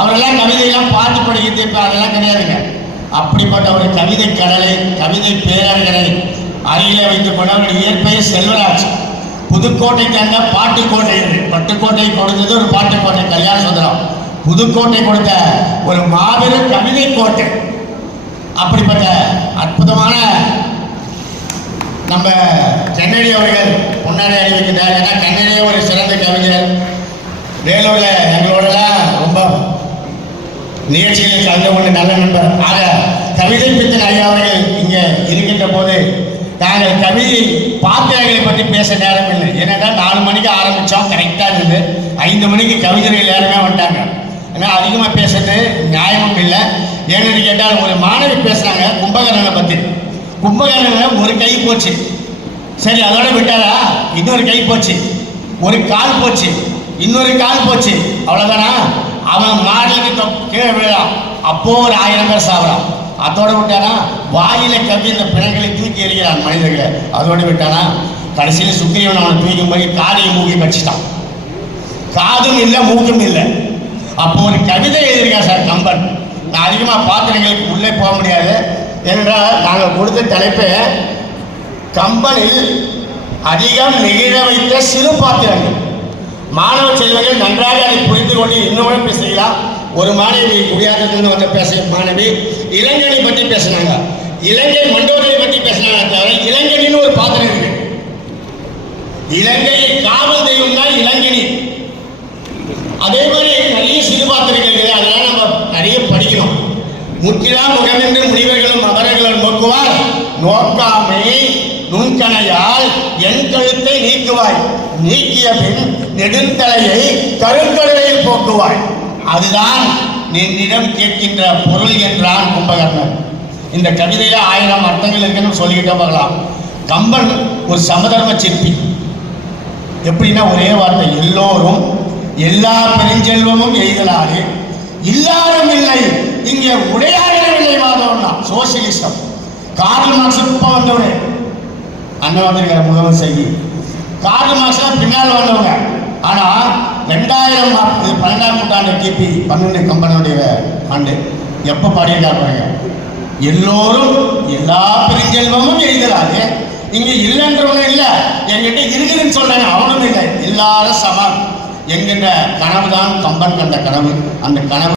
அவரெல்லாம் கவிதையெல்லாம் பார்த்து படிக்கிறது இப்போ அதெல்லாம் கிடையாதுங்க. அப்படிப்பட்ட ஒரு கவிதை கடலை கவிதை பேரர்களை அருகிலே வைத்துக் கொண்டவர் இயற்பெயர் செல்வராஜ். புதுக்கோட்டைக்கு அந்த பாட்டுக்கோட்டை பட்டுக்கோட்டை கொடுத்தது ஒரு பாட்டுக்கோட்டை கல்யாண சுந்தரம். புதுக்கோட்டை கொடுத்த ஒரு மாபெரும் கவிதை கோட்டை. அப்படிப்பட்ட அற்புதமான நம்ம கண்ணடி அவர்கள் முன்னாடி அறிவிக்கின்றார். ஏன்னா கண்ணடியே ஒரு சிறந்த கவிஞர். வேலூரில் நிகழ்ச்சிகளில் கலந்து கொண்டு நல்ல நண்பர். ஆக கவிதை பித்தன் ஐயா அவர்கள் இங்கே இருக்கின்ற போது நாங்கள் கவிதை பாத்திரங்களை பற்றி பேச நேரம் இல்லை ஏன்னா நாலு மணிக்கு ஆரம்பித்தோம் கரெக்டாக இருந்தது. ஐந்து மணிக்கு கவிஞர்கள் நேரமே வந்துட்டாங்க. ஆனால் அதிகமாக பேசுறது நியாயமும் இல்லை. ஏன்னு கேட்டால் ஒரு மாணவி பேசுனாங்க கும்பகர்ணனை பற்றி கும்பகர்ணனில் ஒரு கை போச்சு. சரி அதோட விட்டாரா? இன்னொரு கை போச்சு. ஒரு கால் போச்சு. இன்னொரு கால் போச்சு. அவ்வளோதானா அவன் மாடலுக்கு கீழே விழலாம் அப்போ ஒரு ஆயிரம் பேர் சாப்பிடான் அதோட விட்டானா வாயில கவி இந்த பிணங்களை தூக்கி எறிகிறான் மனிதர்களை. அதோட விட்டானா கடைசியில் சுக்ரீவன் அவனை தூக்கும் போய் காதையும் மூக்கி வச்சுட்டான் காதும் இல்லை மூக்கும் இல்லை. அப்போ ஒரு கவிதை எழுதியிருக்கேன் சார் கம்பன். நான் அதிகமாக பாத்திரங்களுக்கு உள்ளே போக முடியாது. ஏனென்றால் நாங்கள் கொடுத்த தலைப்பு கம்பனில் அதிகம் நெகிழ வைத்த சிறு பாத்திரங்கள். மாணவ செல்வங்கள் நன்றாக அதை கொண்டு இன்னும் பேசுகிறீங்களா ஒரு மாணவி குடியாத்தத்திலிருந்து வந்து பேச மாணவி இளைஞனை பற்றி பேசினாங்க. இலங்கை மண்டோதரை பற்றி பேசினாங்க தவிர இளைஞனின்னு ஒரு பாத்திரம் இருக்கு. இலங்கை காவல் தெய்வம் தான் இளைஞனி. அதே மாதிரி நிறைய சிறு பாத்திரங்கள் இருக்குது. அதெல்லாம் நம்ம நிறைய படிக்கணும். முற்றிலா முகமின்றி முனிவர்களும் அவர்களும் நோக்குவார். நோக்காமை நுண்கணையால் நீக்குவாய் நீக்கிய பின் நெடுந்தலையை கருங்கடலில் போக்குவாய். அதுதான் என்னிடம் கேட்கின்ற பொருள் என்றான் கும்பகர்ணன். இந்த கவிதையில ஆயிரம் அர்த்தங்கள் இருக்குன்னு சொல்லிக்கிட்டே போகலாம். கம்பன் ஒரு சமதர்ம சிற்பி. எப்படின்னா ஒரே வார்த்தை எல்லோரும் எல்லா பெருஞ்செல்வமும் எய்தலாறு. இல்லாரும் இல்லை இங்கே உடையாரும் இல்லை வாதம்னா சோசியலிசம். கார்ல் மார்க்ஸ் இப்ப வந்தவரு அண்ணன் வந்திருக்கிற முகவர் செய்தி. கார்ல் மார்க்ஸ் பின்னால் வந்தவங்க. ஆனா ரெண்டாயிரம் இது பன்னெண்டாம் நூற்றாண்டு கிபி பன்னெண்டு கம்பனுடைய ஆண்டு. எப்ப பாடியிருக்காரு பாருங்க. எல்லோரும் எல்லா பெருஞ்செல்வமும் எழுதுறாங்க இங்க இல்லைன்றவங்க இல்ல. என்கிட்ட இருக்குதுன்னு சொல்றாங்க. அவனும் இல்லை. எல்லாரும் சமம். என்கின்ற கனவுதான் கம்பன் கண்ட கனவு. அந்த கனவு